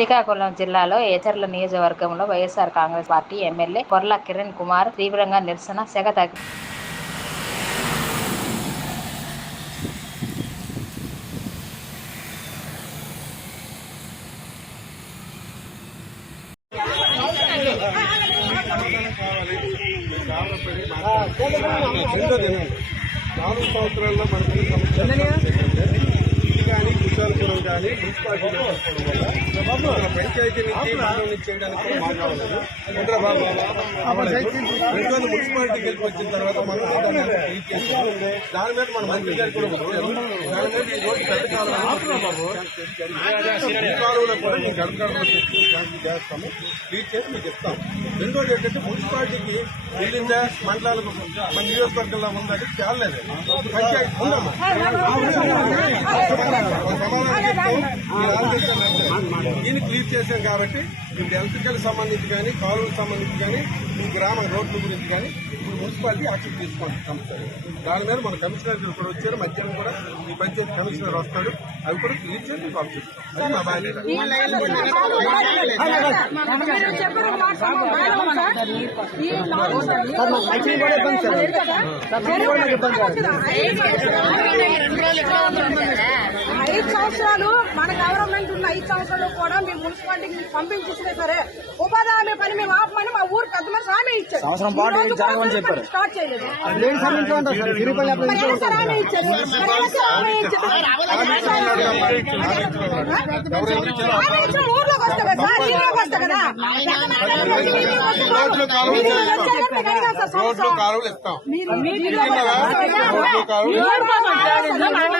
శ్రీకాకుళం జిల్లాలో ఏచర్ల నియోజకవర్గంలో YSR Congress party MLA Korla Kiran Kumar తీవ్రంగా నిరసన సెగ తగ్గి నాలుగు సంవత్సరాల్లో మనకి సమస్య కానీ కుశాలపురం కానీ మున్సిపాలిటీ వల్ల పంచాయతీ నుంచి చేయడానికి చంద్రబాబు మున్సిపాలిటీకి వెళ్ళి వచ్చిన తర్వాత మనం దాని మీద మన మంత్రి గారు కూడా దాని మీద ఈ రోజు పెద్ద కాలువలో కూడా మేము చేస్తాము క్లీన్ చేసి మీకు ఇస్తాం రెండోది ఏంటంటే మున్సిపాలిటీకి వెళ్ళిందా మండలాలకు మన నియోజకవర్గంలో ఉందని తేలలేదు పంచాయతీ ఉందమ్మా సమాధానం చెప్తాం దీన్ని క్లియర్ చేశాం కాబట్టి ఇప్పుడు ఎలక్ట్రికల్ సంబంధించి కానీ కాలువలకు సంబంధించి కానీ ఈ గ్రామ రోడ్ల గురించి కానీ ఇప్పుడు మున్సిపాలిటీ యాక్షన్ తీసుకోండి కంపల్సరీ దాని మీద మన కమిషనర్ గారు కూడా వచ్చారు మధ్యాహ్నం కూడా ఈ పంచాయతీ కమిషనర్ వస్తాడు అవి కూడా క్లియర్ చేసి మీకు పంపిస్తాం అది మా బాధ్యత మీరు చెప్పిన మాట సమాధానం సార్. ఈ నాలుగు ఐదు సంవత్సరాలు మన గవర్నమెంట్ ఉన్న ఐదు సంవత్సరాలు కూడా మేము మున్సిపాలిటీకి మీకు పంపించేసినా సరే ఉపాధి హామీ పని మేము ఆపమని మా ఊరు పెద్ద మనిషి హామీ ఇచ్చారు సంవత్సరం పాటు ఈ రోజు కూడా జరగమని చెప్పారు. స్టార్ట్ చేయలేదు సార్ అప్పుడు మరి ఎంత హామీ ఇచ్చారు మరి ఎంత హామీ ఇచ్చారు హామీ ఇచ్చిన ఊర్లోకి వస్తా కదా సార్ ఇంట్లోకి వస్తా కదా రోడ్లు కాలువలు ఇస్తాం. రోడ్లు కాలువలు ఇస్తాం రోడ్లు కాలువలు